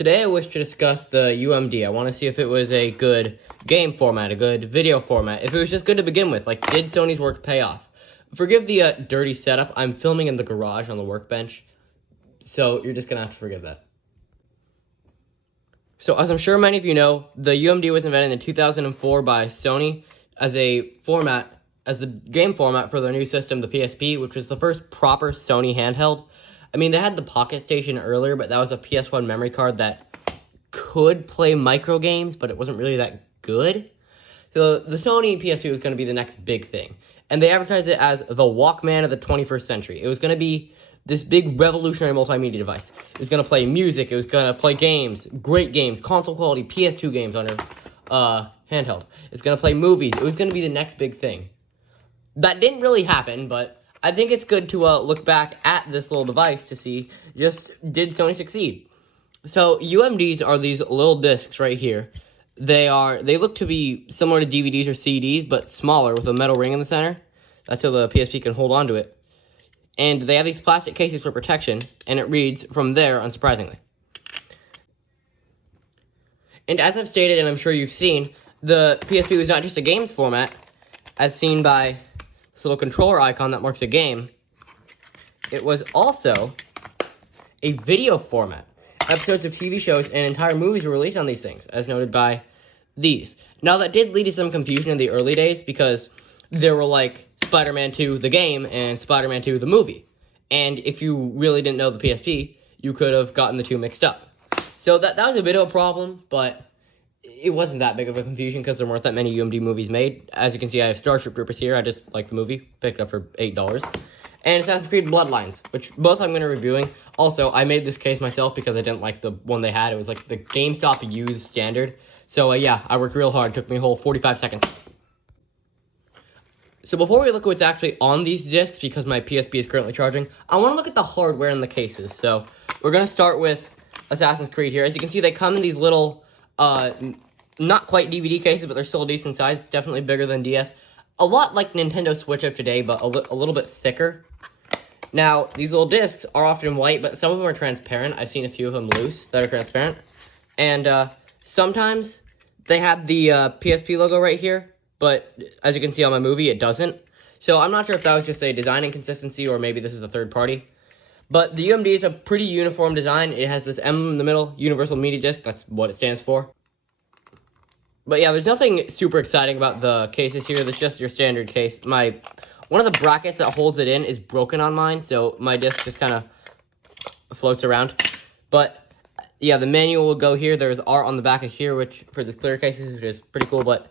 Today I wish to discuss the UMD. I want to see if it was a good game format, a good video format, if it was just good to begin with. Like, did Sony's work pay off? Forgive the dirty setup. I'm filming in the garage on the workbench, so you're just going to have to forgive that. So, as I'm sure many of you know, the UMD was invented in 2004 by Sony as a format, as the game format for their new system, the PSP, which was the first proper Sony handheld. I mean, they had the Pocket Station earlier, but that was a PS1 memory card that could play micro games, but it wasn't really that good. So the Sony PSP was going to be the next big thing. And they advertised it as the Walkman of the 21st century. It was going to be this big revolutionary multimedia device. It was going to play music. It was going to play games, great games, console quality PS2 games on your handheld. It's going to play movies. It was going to be the next big thing. That didn't really happen, but I think it's good to look back at this little device to see just, did Sony succeed? So UMDs are these little discs right here. They look to be similar to DVDs or CDs, but smaller with a metal ring in the center. That's so the PSP can hold on to it. And they have these plastic cases for protection, and it reads from there, unsurprisingly. And as I've stated, and I'm sure you've seen, the PSP was not just a games format, as seen by this little controller icon that marks a game. It was also a video format. Episodes of TV shows and entire movies were released on these things, as noted by these. Now, that did lead to some confusion in the early days, because there were, like, Spider-Man 2 the game and Spider-Man 2 the movie. And if you really didn't know the PSP, you could have gotten the two mixed up. So that was a bit of a problem, but it wasn't that big of a confusion because there weren't that many UMD movies made. As you can see, I have Starship Troopers here. I just like the movie. Picked it up for $8. And Assassin's Creed Bloodlines, which both I'm going to be reviewing. Also, I made this case myself because I didn't like the one they had. It was like the GameStop used standard. So yeah, I worked real hard. It took me a whole 45 seconds. So before we look at what's actually on these discs, because my PSP is currently charging, I want to look at the hardware in the cases. So we're going to start with Assassin's Creed here. As you can see, they come in these little, not quite DVD cases, but they're still a decent size. Definitely bigger than DS. A lot like Nintendo Switch of today, but a little bit thicker. Now, these little discs are often white, but some of them are transparent. I've seen a few of them loose that are transparent. And sometimes they have the PSP logo right here, but as you can see on my movie, it doesn't. So I'm not sure if that was just a design inconsistency or maybe this is a third party. But the UMD is a pretty uniform design. It has this emblem in the middle, Universal Media Disc. That's what it stands for. But yeah, there's nothing super exciting about the cases here. That's just your standard case. One of the brackets that holds it in is broken on mine, so my disc just kind of floats around. But yeah, the manual will go here. There's art on the back of here, which for this clear cases, which is pretty cool. But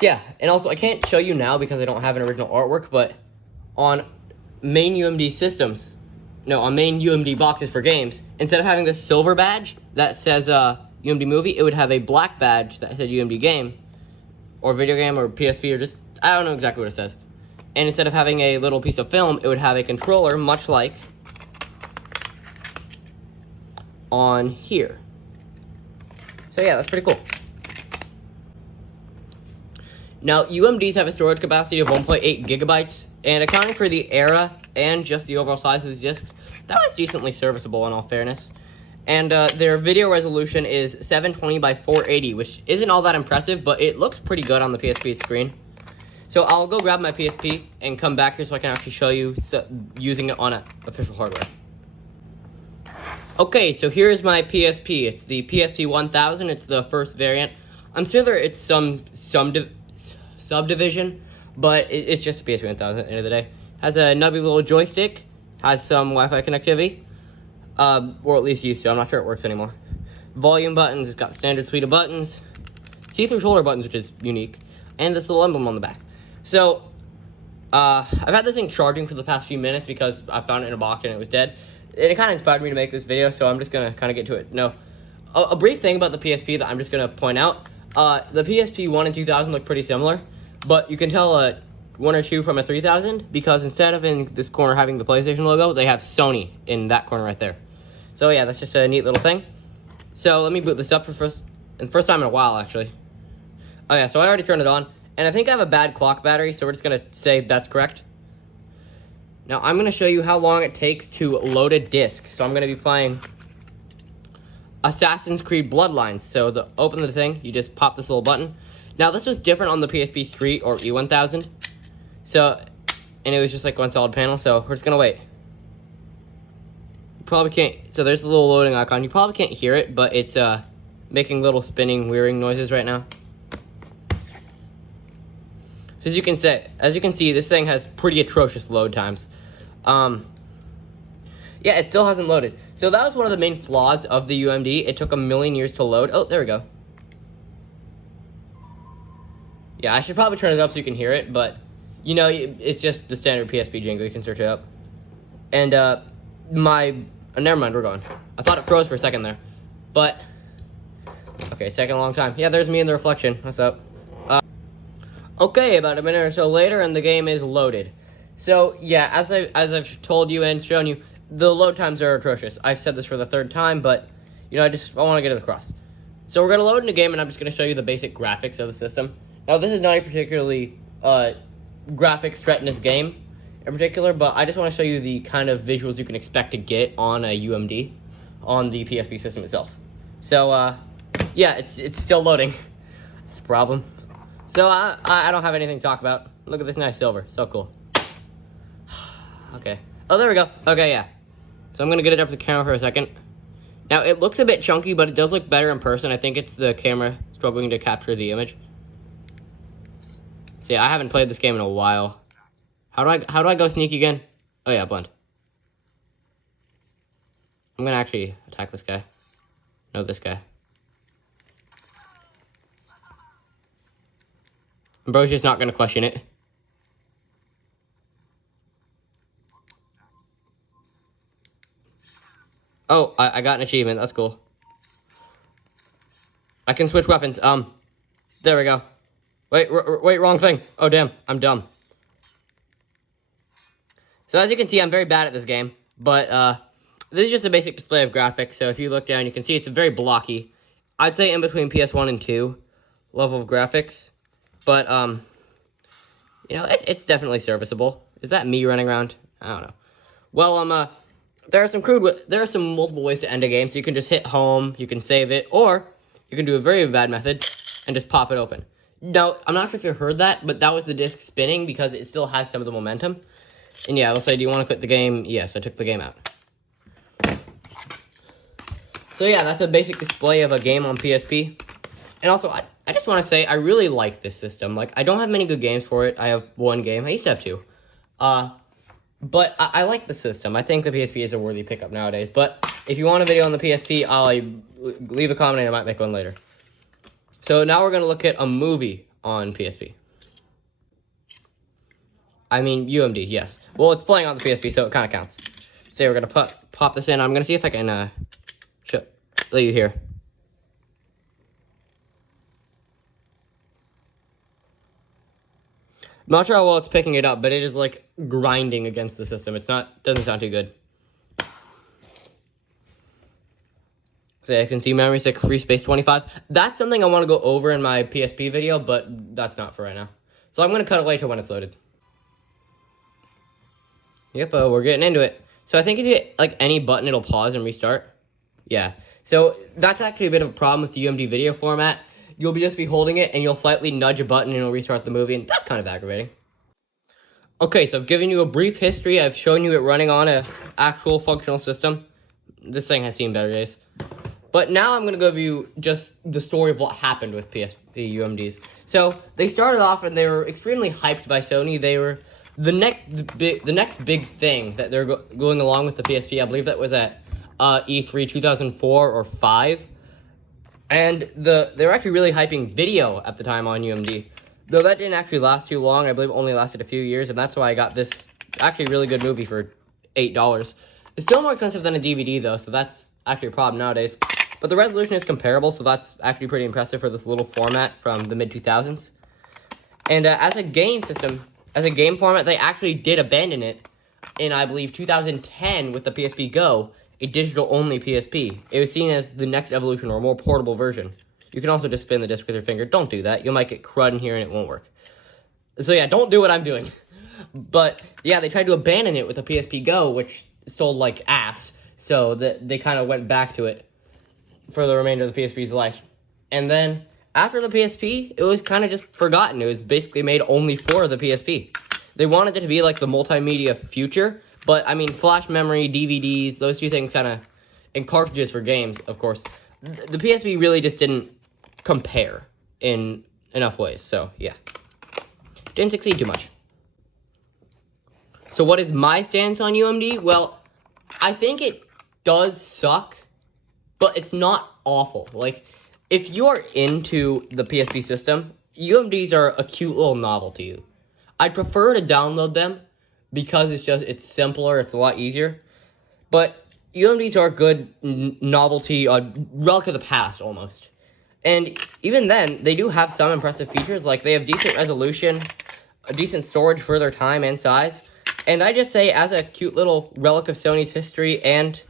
yeah, and also I can't show you now because I don't have an original artwork. But on main UMD systems, no, on main UMD boxes for games, instead of having this silver badge that says UMD movie, it would have a black badge that said UMD game, or video game, or PSP, or just, I don't know exactly what it says. And instead of having a little piece of film, it would have a controller, much like on here. So yeah, that's pretty cool. Now, UMDs have a storage capacity of 1.8 gigabytes, and accounting for the era and just the overall size of these discs, that was decently serviceable in all fairness. And their video resolution is 720 by 480, which isn't all that impressive, but it looks pretty good on the PSP screen. So I'll go grab my PSP and come back here so I can actually show you using it on official hardware. Okay, so here's my PSP. It's the PSP 1000. It's the first variant. I'm sure it's some subdivision, but it's just a PSP 1000 at the end of the day. Has a nubby little joystick. Has some Wi-Fi connectivity. Or at least used to. I'm not sure it works anymore. Volume buttons. It's got the standard suite of buttons. See-through shoulder buttons, which is unique. And this little emblem on the back. So, I've had this thing charging for the past few minutes because I found it in a box and it was dead. And it kind of inspired me to make this video, so I'm just going to kind of get to it. No, a brief thing about the PSP that I'm just going to point out. The PSP 1 and 2000 look pretty similar, but you can tell 1 or 2 from a 3000 because instead of in this corner having the PlayStation logo, they have Sony in that corner right there. So yeah, that's just a neat little thing. So let me boot this up for first time in a while, actually. Oh yeah, so I already turned it on. And I think I have a bad clock battery, so we're just going to say that's correct. Now, I'm going to show you how long it takes to load a disc. So I'm going to be playing Assassin's Creed Bloodlines. So open the thing, you just pop this little button. Now this was different on the PSP Street or E1000. So, and it was just like one solid panel. So we're just gonna wait. You probably can't. So there's the little loading icon. You probably can't hear it, but it's making little spinning, whirring noises right now. So as you can see, this thing has pretty atrocious load times. Yeah, it still hasn't loaded. So that was one of the main flaws of the UMD. It took a million years to load. Oh, there we go. Yeah, I should probably turn it up so you can hear it, but you know, it's just the standard PSP jingle. You can search it up. And never mind, we're going. I thought it froze for a second there, but okay, it's taking a long time. Yeah, there's me in the reflection. What's up? Okay, about a minute or so later, and the game is loaded. So yeah, as I've told you and shown you, the load times are atrocious. I've said this for the third time, but you know, I want to get it across. So we're gonna load in the game, and I'm just gonna show you the basic graphics of the system. Now, this is not a particularly graphics threatenous game in particular, but I just want to show you the kind of visuals you can expect to get on a UMD on the PSP system itself. So yeah, it's still loading. It's a problem. So I don't have anything to talk about. Look at this nice silver, so cool. Okay. Oh, there we go. Okay, yeah. So I'm gonna get it up to the camera for a second. Now it looks a bit chunky, but it does look better in person. I think it's the camera struggling to capture the image. See, I haven't played this game in a while. How do I go sneaky again? Oh yeah, blend. I'm gonna actually attack this guy. No, this guy. Bro's just not gonna question it. Oh, I got an achievement. That's cool. I can switch weapons. There we go. Wait, wrong thing. Oh, damn. I'm dumb. So as you can see, I'm very bad at this game. But, this is just a basic display of graphics. So if you look down, you can see it's very blocky. I'd say in between PS1 and 2 level of graphics. But, you know, it's definitely serviceable. Is that me running around? I don't know. Well, there are some multiple ways to end a game. So you can just hit home, you can save it, or you can do a very bad method and just pop it open. Now, I'm not sure if you heard that, but that was the disc spinning because it still has some of the momentum. And yeah, it'll say, do you want to quit the game? Yes, I took the game out. So yeah, that's a basic display of a game on PSP. And also, I just want to say, I really like this system. Like, I don't have many good games for it. I have one game. I used to have two. But I like the system. I think the PSP is a worthy pickup nowadays. But if you want a video on the PSP, I'll leave a comment and I might make one later. So now we're going to look at a movie on PSP. I mean, UMD, yes. Well, it's playing on the PSP, so it kind of counts. So we're going to pop this in. I'm going to see if I can let you hear. I'm not sure how well it's picking it up, but it is like grinding against the system. Doesn't sound too good. So I can see memory stick free space 25. That's something I want to go over in my PSP video, but that's not for right now. So I'm going to cut away to when it's loaded. Yep, we're getting into it. So I think if you hit like any button, it'll pause and restart. Yeah. So that's actually a bit of a problem with the UMD video format. You'll just be holding it and you'll slightly nudge a button and it'll restart the movie, and that's kind of aggravating. Okay, so I've given you a brief history. I've shown you it running on an actual functional system. This thing has seen better days. But now I'm going to give you just the story of what happened with PSP UMDs. So they started off and they were extremely hyped by Sony. They were the next big thing that they're going along with the PSP. I believe that was at E3 2004 or 5. And they were actually really hyping video at the time on UMD. Though that didn't actually last too long. I believe it only lasted a few years, and that's why I got this actually really good movie for $8. It's still more expensive than a DVD, though, so that's actually a problem nowadays. But the resolution is comparable, so that's actually pretty impressive for this little format from the mid-2000s. And as a game format, they actually did abandon it in, I believe, 2010 with the PSP Go, a digital-only PSP. It was seen as the next evolution or a more portable version. You can also just spin the disc with your finger. Don't do that. You might get crud in here and it won't work. So yeah, don't do what I'm doing. But yeah, they tried to abandon it with the PSP Go, which sold like ass. So they kind of went back to it. for the remainder of the PSP's life. And then after the PSP, it was kind of just forgotten. It was basically made only for the PSP. They wanted it to be like the multimedia future, but I mean, flash memory, DVDs, those two things kind of, and cartridges for games, of course. The PSP really just didn't compare in enough ways, so yeah. Didn't succeed too much. So what is my stance on UMD? Well, I think it does suck, but it's not awful. Like, if you're into the PSP system, UMDs are a cute little novelty. I'd prefer to download them because it's simpler, it's a lot easier. But UMDs are a good novelty, relic of the past, almost. And even then, they do have some impressive features, like they have decent resolution, a decent storage for their time and size. And I just say, as a cute little relic of Sony's history and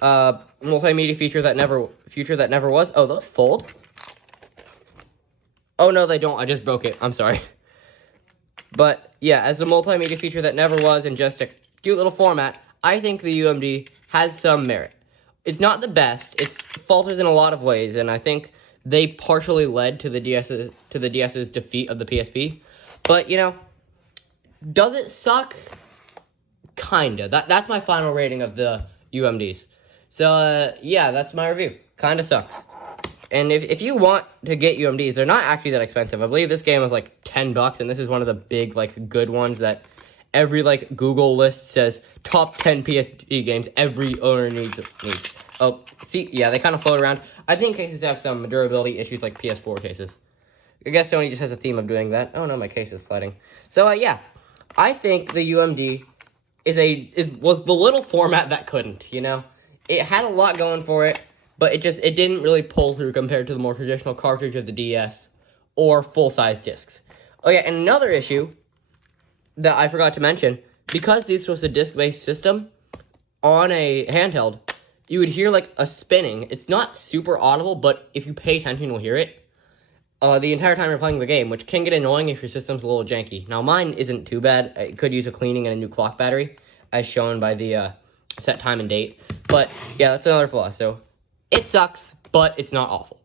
multimedia feature that never was. Oh, those fold? Oh, no, they don't. I just broke it. I'm sorry. But, yeah, as a multimedia feature that never was and just a cute little format, I think the UMD has some merit. It's not the best. It falters in a lot of ways, and I think they partially led to the DS's defeat of the PSP. But, you know, does it suck? Kinda. That's my final rating of the UMDs. So, yeah, that's my review. Kinda sucks. And if you want to get UMDs, they're not actually that expensive. I believe this game was like $10, and this is one of the big, like, good ones that every, like, Google list says top 10 PSP games every owner needs. Oh, see, yeah, they kind of float around. I think cases have some durability issues like PS4 cases. I guess Sony just has a theme of doing that. Oh, no, my case is sliding. So, yeah, I think the UMD was the little format that couldn't, you know? It had a lot going for it, but it didn't really pull through compared to the more traditional cartridge of the DS or full-size discs. Oh yeah, and another issue that I forgot to mention, because this was a disc-based system, on a handheld, you would hear like a spinning. It's not super audible, but if you pay attention, you'll hear it the entire time you're playing the game, which can get annoying if your system's a little janky. Now, mine isn't too bad. It could use a cleaning and a new clock battery, as shown by the set time and date. But, yeah, that's another flaw. So, it sucks, but it's not awful.